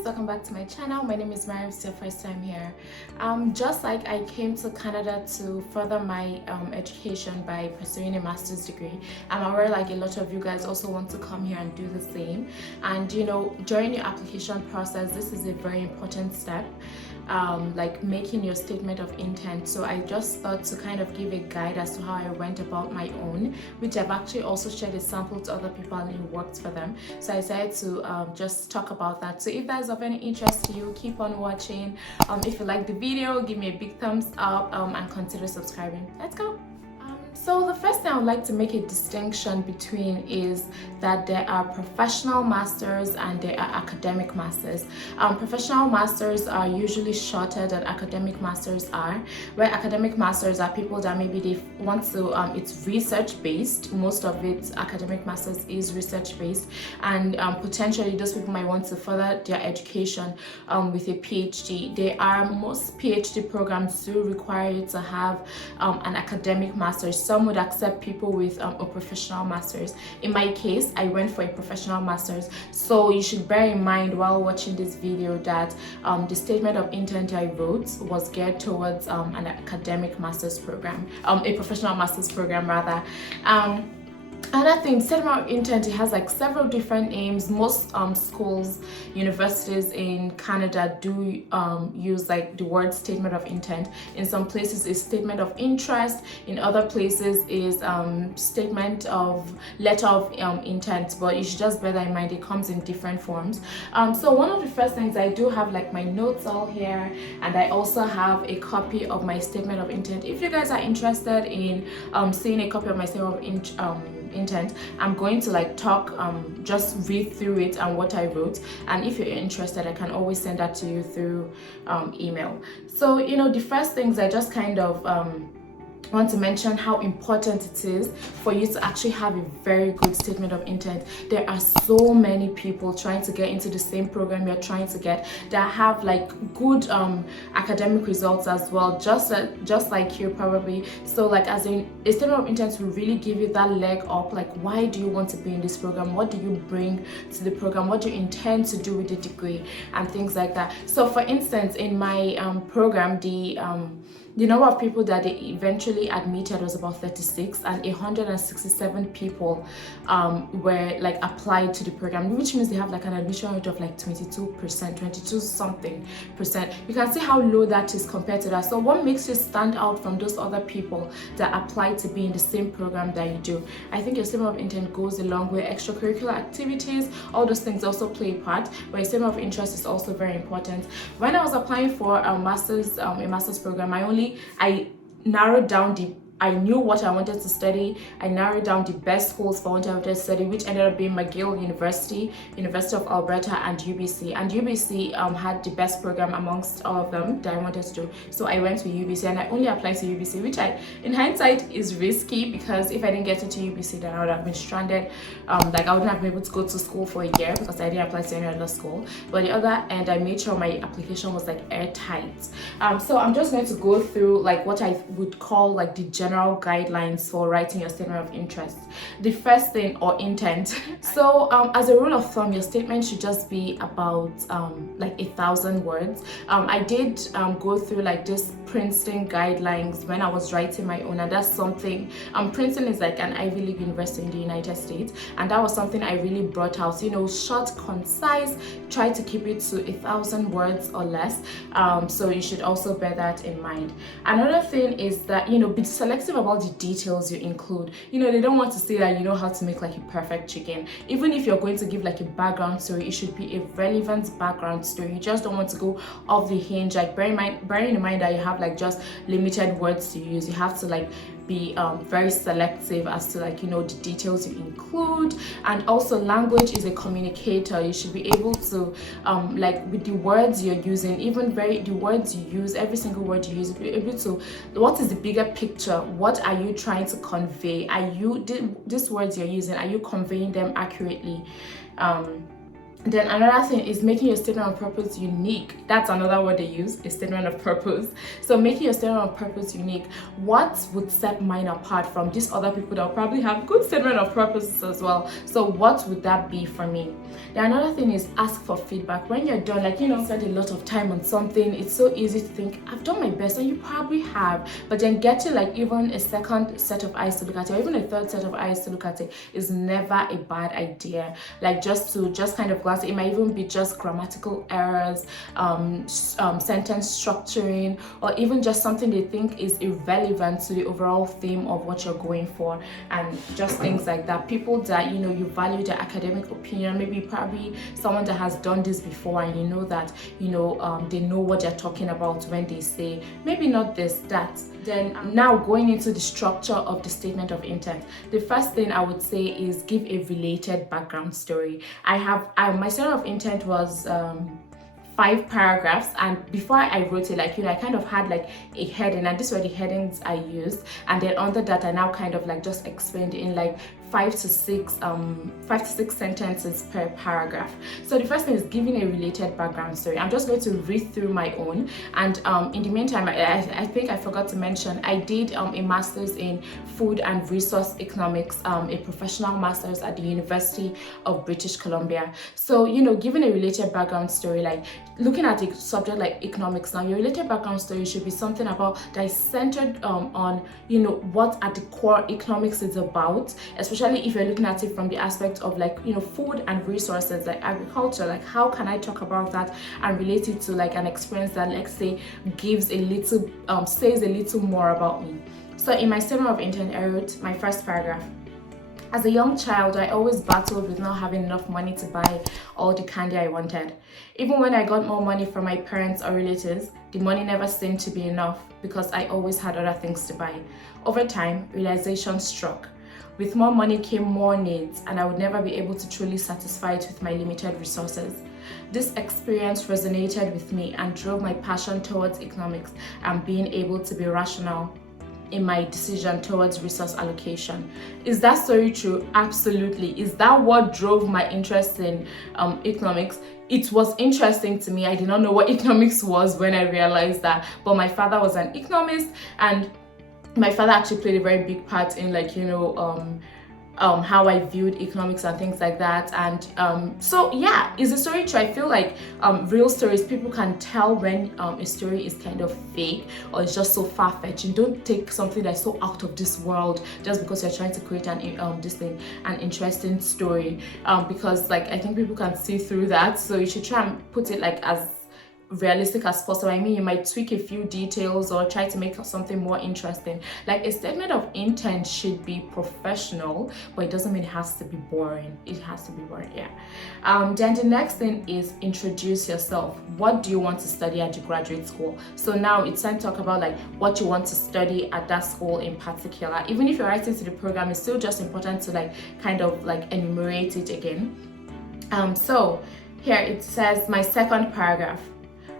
guys, welcome back to my channel. My name is Maryam. It's your first time here. Just like I came to Canada to further my education by pursuing a master's degree, I'm aware like a lot of you guys also want to come here and do the same. And you know, during your application process, this is a very important step, like making your statement of intent. So I just thought to kind of give a guide as to how I went about my own, which I've actually also shared a sample to other people and it worked for them. So I decided to just talk about that. So if that is of any interest to you, keep on watching. If you like the video, give me a big thumbs up and consider subscribing. Let's go. So the first thing I would like to make a distinction between is that there are professional masters and there are academic masters. Professional masters are usually shorter than academic masters are, where academic masters are people that maybe they want to, it's research based. Most of it, academic masters is research based, and potentially those people might want to further their education with a PhD. Most PhD programs do require you to have an academic master's. Some would accept people with a professional master's. In my case, I went for a professional master's. So you should bear in mind while watching this video that the statement of intent I wrote was geared towards an academic master's program, a professional master's program rather. Another thing, statement of intent, it has like several different names. Most schools, universities in Canada do use like the word statement of intent. In some places it's statement of interest, in other places is statement of letter of intent, but you should just bear that in mind, it comes in different forms. So one of the first things, I do have like my notes all here, and I also have a copy of my statement of intent. If you guys are interested in seeing a copy of my statement of intent, I'm going to like talk, just read through it and what I wrote, and if you're interested I can always send that to you through email. So you know, the first things I just kind of want to mention how important it is for you to actually have a very good statement of intent. There are so many people trying to get into the same program you're trying to get that have like good academic results as well, just like you probably. So like as in a statement of intent will really give you that leg up, like why do you want to be in this program, what do you bring to the program, what do you intend to do with the degree, and things like that. So for instance, in my program, the number of people that they eventually admitted was about 36, and 167 people were like applied to the program, which means they have like an admission rate of like 22%, 22 something percent. You can see how low that is compared to that. So what makes you stand out from those other people that apply to be in the same program that you do? I think your statement of intent goes a long way. Extracurricular activities, all those things also play a part, but your statement of interest is also very important. When I was applying for a master's program, I narrowed down I knew what I wanted to study. I narrowed down the best schools for what I wanted to study, which ended up being McGill University, University of Alberta, and UBC. And UBC had the best program amongst all of them that I wanted to do. So I went to UBC, and I only applied to UBC, which in hindsight is risky, because if I didn't get into UBC, then I would have been stranded. Like I wouldn't have been able to go to school for a year because I didn't apply to any other school. But the other end, I made sure my application was like airtight. So I'm just going to go through like what I would call like the general guidelines for writing your statement of interest. The first thing, or intent. So as a rule of thumb, your statement should just be about like 1,000 words. I did go through like this Princeton guidelines when I was writing my own, and that's something, Princeton is like an Ivy League university in the United States, and that was something I really brought out, you know, short, concise, try to keep it to 1,000 words or less. So you should also bear that in mind. Another thing is that, you know, be selective about the details you include. You know, they don't want to say that you know how to make like a perfect chicken. Even if you're going to give like a background story, it should be a relevant background story. You just don't want to go off the hinge, like bearing in mind that you have like just limited words to use. You have to like be very selective as to like, you know, the details you include. And also, language is a communicator. You should be able to like with the words you're using, the words you use, every single word you use, be able to, what is the bigger picture, what are you trying to convey, these words you're using, are you conveying them accurately? Then another thing is making your statement of purpose unique. That's another word they use, a statement of purpose. So making your statement of purpose unique. What would set mine apart from these other people that will probably have good statement of purposes as well? So what would that be for me? Then another thing is ask for feedback. When you're done, like, spend a lot of time on something, it's so easy to think, I've done my best, and you probably have. But then getting like even a second set of eyes to look at it, or even a third set of eyes to look at it, is never a bad idea. Like just kind of it might even be just grammatical errors, sentence structuring, or even just something they think is irrelevant to the overall theme of what you're going for, and just things like that. People that you value their academic opinion, maybe probably someone that has done this before, and that they know what they're talking about when they say maybe not this, that. Then now going into the structure of the statement of intent, the first thing I would say is give a related background story. My statement of intent was 5 paragraphs, and before I wrote it, I kind of had like a heading, and these were the headings I used, and then under that I now kind of like just explained in like 5 to 6 sentences per paragraph. So the first thing is giving a related background story. I'm just going to read through my own, and in the meantime, I think I forgot to mention I did a master's in food and resource economics, a professional master's at the University of British Columbia. So giving a related background story, like looking at a subject like economics, now your related background story should be something about that is centered on what at the core economics is about, especially if you're looking at it from the aspect of food and resources, like agriculture. Like how can I talk about that and relate it to like an experience that, let's say, gives a little says a little more about me. So in my statement of intent, I wrote my first paragraph: as a young child, I always battled with not having enough money to buy all the candy I wanted. Even when I got more money from my parents or relatives, the money never seemed to be enough because I always had other things to buy. Over time, realization struck. With more money came more needs, and I would never be able to truly satisfy it with my limited resources. This experience resonated with me and drove my passion towards economics and being able to be rational in my decision towards resource allocation. Is that story true? Absolutely. Is that what drove my interest in economics? It was interesting to me. I did not know what economics was when I realized that, but my father was an economist, and my father actually played a very big part in how I viewed economics and things like that. And so yeah, is the story true? I feel like real stories, people can tell when a story is kind of fake or it's just so far-fetched. You don't take something that's so out of this world just because you're trying to create an interesting story, because I think people can see through that. So you should try and put it as realistic as possible. I mean, you might tweak a few details or try to make something more interesting. Like a statement of intent should be professional, but it doesn't mean it has to be boring. It has to be boring, yeah. Then the next thing is introduce yourself. What do you want to study at your graduate school? So now it's time to talk about what you want to study at that school in particular. Even if you're writing to the program, it's still just important to enumerate it again. So here it says, my second paragraph: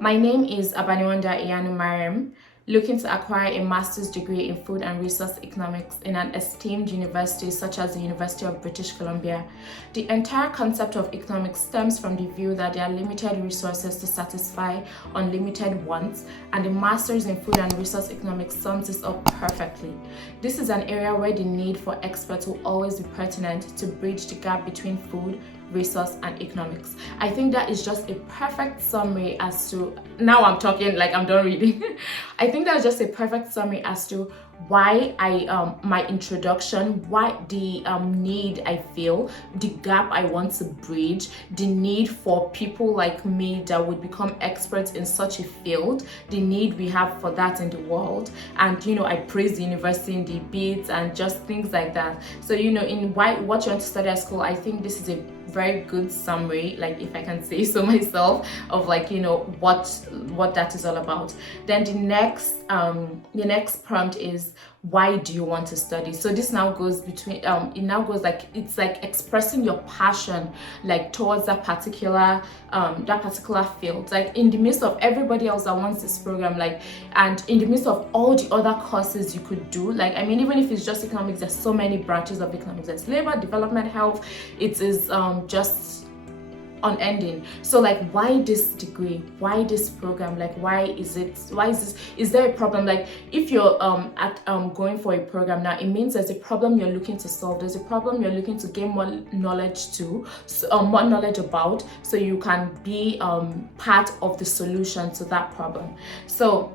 my name is Abaniwanda Iyanu Maryam, looking to acquire a master's degree in food and resource economics in an esteemed university such as the University of British Columbia. The entire concept of economics stems from the view that there are limited resources to satisfy unlimited wants, and the master's in food and resource economics sums this up perfectly. This is an area where the need for experts will always be pertinent to bridge the gap between food, resource, and economics. I think that is just a perfect summary as to, now I'm talking like I'm done reading. I think that's just a perfect summary as to why my introduction, why the need I feel, the gap I want to bridge, the need for people like me that would become experts in such a field, the need we have for that in the world. And I praise the university in the bits and just things like that. So in what you want to study at school, I think this is a very good summary, if I can say so myself, of what that is all about. Then the next prompt is, why do you want to study? So this now goes between it's expressing your passion towards that particular field, in the midst of everybody else that wants this program, and in the midst of all the other courses you could do. Even if it's just economics, there's so many branches of economics. There's labor, development, health. It is just unending. So like, why this degree? Why this program? Like, is there a problem? Like, if you're going for a program now, it means there's a problem you're looking to solve. There's a problem you're looking to gain more knowledge more knowledge about, so you can be part of the solution to that problem. So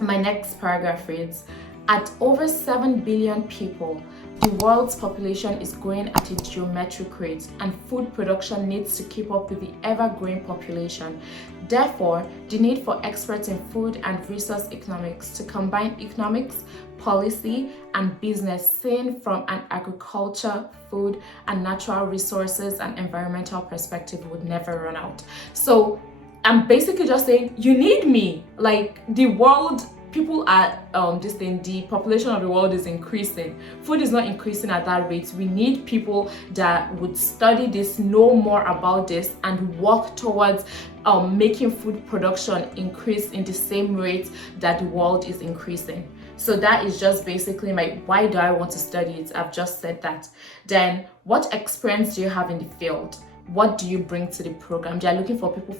my next paragraph reads, at over 7 billion people, the world's population is growing at a geometric rate, and food production needs to keep up with the ever-growing population. Therefore, the need for experts in food and resource economics to combine economics, policy, and business, seen from an agriculture, food, and natural resources and environmental perspective, would never run out. So I'm basically just saying, you need me. Like, the world, people are the population of the world is increasing. Food is not increasing at that rate. We need people that would study this, know more about this, and work towards making food production increase in the same rate that the world is increasing. So that is just basically my why do I want to study it. I've just said that. Then, what experience do you have in the field? What do you bring to the program? They are looking for people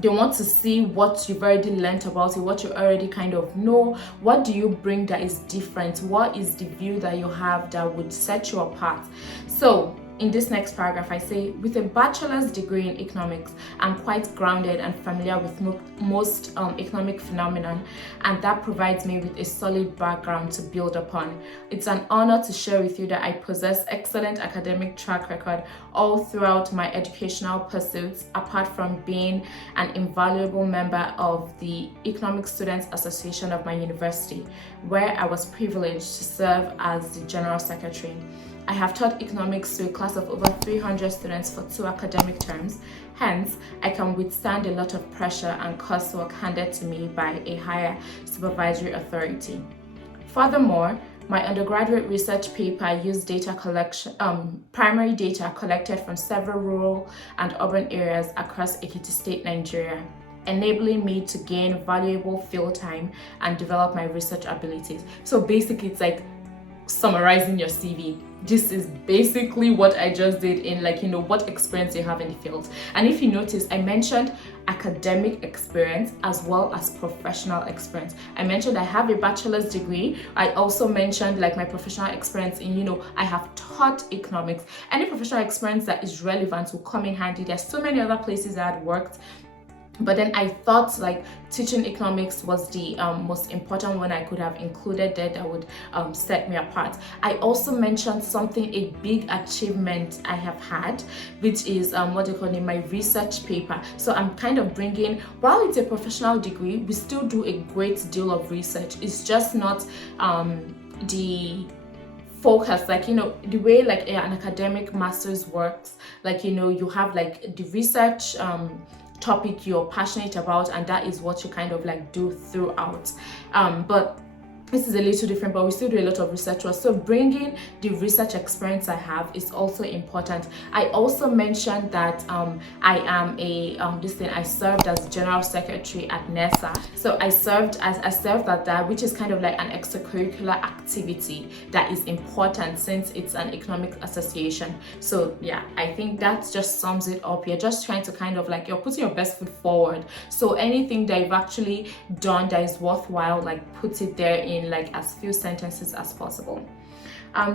they want to see what you've already learned about it, what you already kind of know. What do you bring that is different? What is the view that you have that would set you apart? So in this next paragraph, I say, with a bachelor's degree in economics, I'm quite grounded and familiar with most economic phenomenon, and that provides me with a solid background to build upon. It's an honor to share with you that I possess excellent academic track record all throughout my educational pursuits, apart from being an invaluable member of the Economic Students Association of my university, where I was privileged to serve as the General Secretary. I have taught economics to a class of over 300 students for 2 academic terms. Hence, I can withstand a lot of pressure and coursework handed to me by a higher supervisory authority. Furthermore, my undergraduate research paper used primary data collected from several rural and urban areas across Ekiti State, Nigeria, enabling me to gain valuable field time and develop my research abilities. So basically, it's like summarizing your CV. This is basically what I just did in what experience you have in the field. And if you notice, I mentioned academic experience as well as professional experience. I mentioned I have a bachelor's degree. I also mentioned my professional experience in, I have taught economics. Any professional experience that is relevant will come in handy. There's so many other places I had worked, but then I thought teaching economics was the most important one I could have included there that would set me apart. I also mentioned a big achievement I have had, which is my research paper. So I'm kind of bringing, while it's a professional degree, we still do a great deal of research. It's just not the focus, the way an academic master's works. You have the research topic you're passionate about, and that is what you kind of do throughout. But this is a little different, but we still do a lot of research work. So bringing the research experience I have is also important. I also mentioned that I served as General Secretary at NESA. So I served at that, which is kind of an extracurricular activity that is important since it's an economic association. So yeah, I think that just sums it up. You're just trying to kind of you're putting your best foot forward. So anything that you've actually done that is worthwhile, put it there in as few sentences as possible.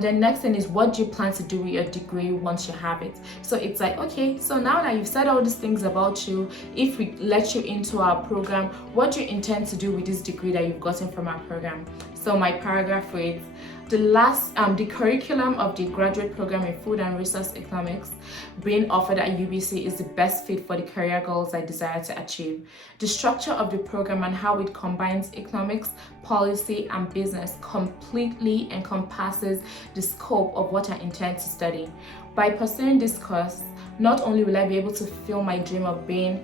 The next thing is, what do you plan to do with your degree once you have it? So it's okay, so now that you've said all these things about you, if we let you into our program, what do you intend to do with this degree that you've gotten from our program? So my paragraph reads, the curriculum of the graduate program in food and resource economics being offered at UBC is the best fit for the career goals I desire to achieve. The structure of the program and how it combines economics, policy, and business completely encompasses the scope of what I intend to study. By pursuing this course, not only will I be able to fulfill my dream of being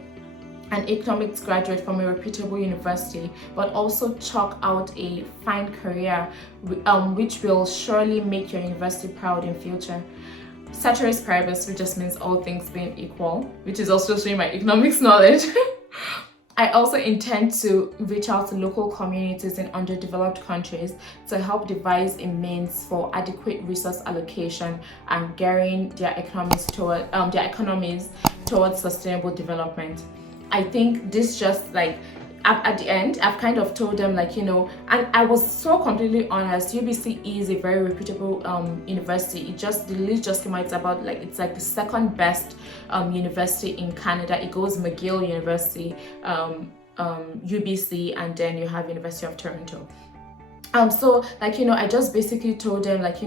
an economics graduate from a reputable university, but also chalk out a fine career which will surely make your university proud in future. Ceteris paribus, which just means all things being equal, which is also showing my economics knowledge. I also intend to reach out to local communities in underdeveloped countries to help devise a means for adequate resource allocation and gearing their economies towards sustainable development. I think this just like at the end, I've kind of told them, like, and I was so completely honest. UBC is a very reputable university. The list just came out. It's about like, it's like the second best university in Canada. It goes McGill University, UBC, and then you have University of Toronto. So like, I just basically told them, like,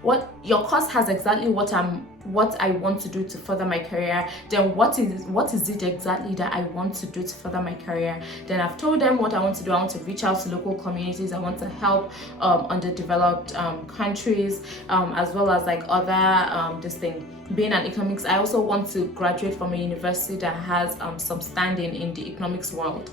what your course has exactly what I want to do to further my career. Then what is it exactly that I want to do to further my career? Then I've told them what I want to do. I want to reach out to local communities. I want to help underdeveloped countries, as well as like other this thing. Being an economics, I also want to graduate from a university that has some standing in the economics world.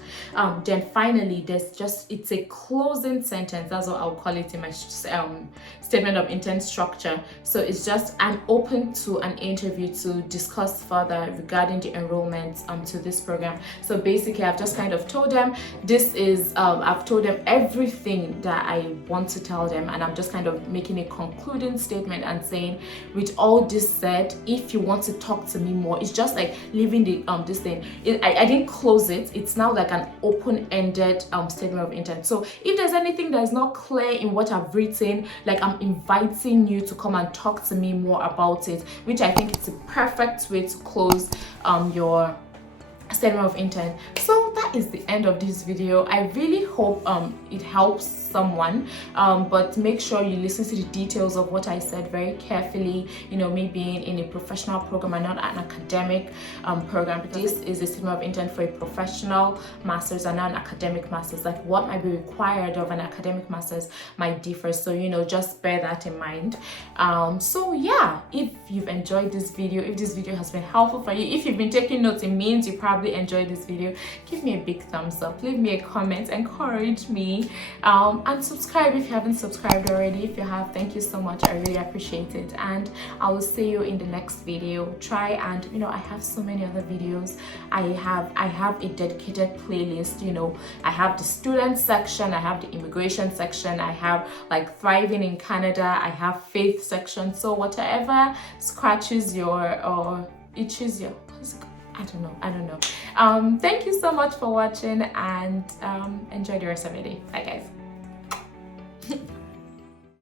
Then finally, it's a closing sentence. That's what I'll call it in my statement of intent structure. So it's just, I'm open to an interview to discuss further regarding the enrollment to this program. So basically, I've just kind of told them I've told them everything that I want to tell them, and I'm just kind of making a concluding statement and saying, with all this said, if you want to talk to me more, it's just like leaving the this thing. I didn't close it. It's now like an open-ended statement of intent. So if there's anything that is not clear in what I've written, like, I'm inviting you to come and talk to me more about it, which I think it's a perfect way to close your statement of intent. So that is the end of this video. I really hope it helps someone, but make sure you listen to the details of what I said very carefully. Me being in a professional program and not an academic program. This is a statement of intent for a professional master's and not an academic master's. Like, what might be required of an academic master's might differ, so just bear that in mind. So yeah, if you've enjoyed this video, if this video has been helpful for you, if you've been taking notes, it means you probably enjoyed this video. Give me a big thumbs up, leave me a comment, encourage me, and subscribe if you haven't subscribed already. If you have, thank you so much. I really appreciate it, and I will see you in the next video. Try and I have so many other videos. I have a dedicated playlist. I have the student section, I have the immigration section, I have like thriving in Canada, I have faith section. So whatever scratches your or itches your, I don't know. Thank you so much for watching, and enjoy the rest of your day. Bye guys.